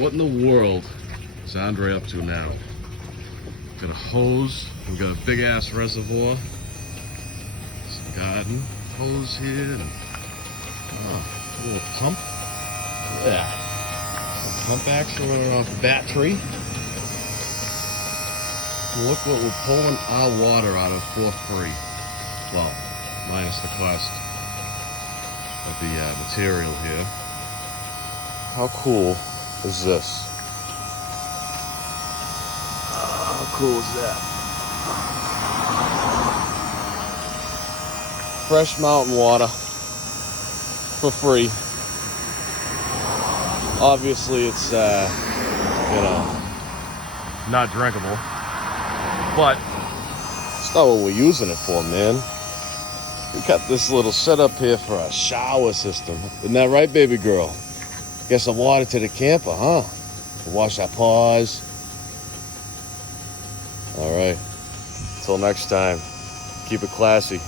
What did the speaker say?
what in the world is Andre up to now? Got a hose. We got a big ass reservoir. Some garden hose here. And, a little pump. Yeah. A pump action running off a battery. Look what we're pulling our water out of for free. Well, minus the cost of the material here. How cool is this? How cool is that? Fresh mountain water for free. Obviously it's not drinkable, but it's not what we're using it for, man. We got this little setup here for a shower system. Isn't that right, baby girl? Get some water to the camper, huh? To wash our paws. All right. Until next time, keep it classy.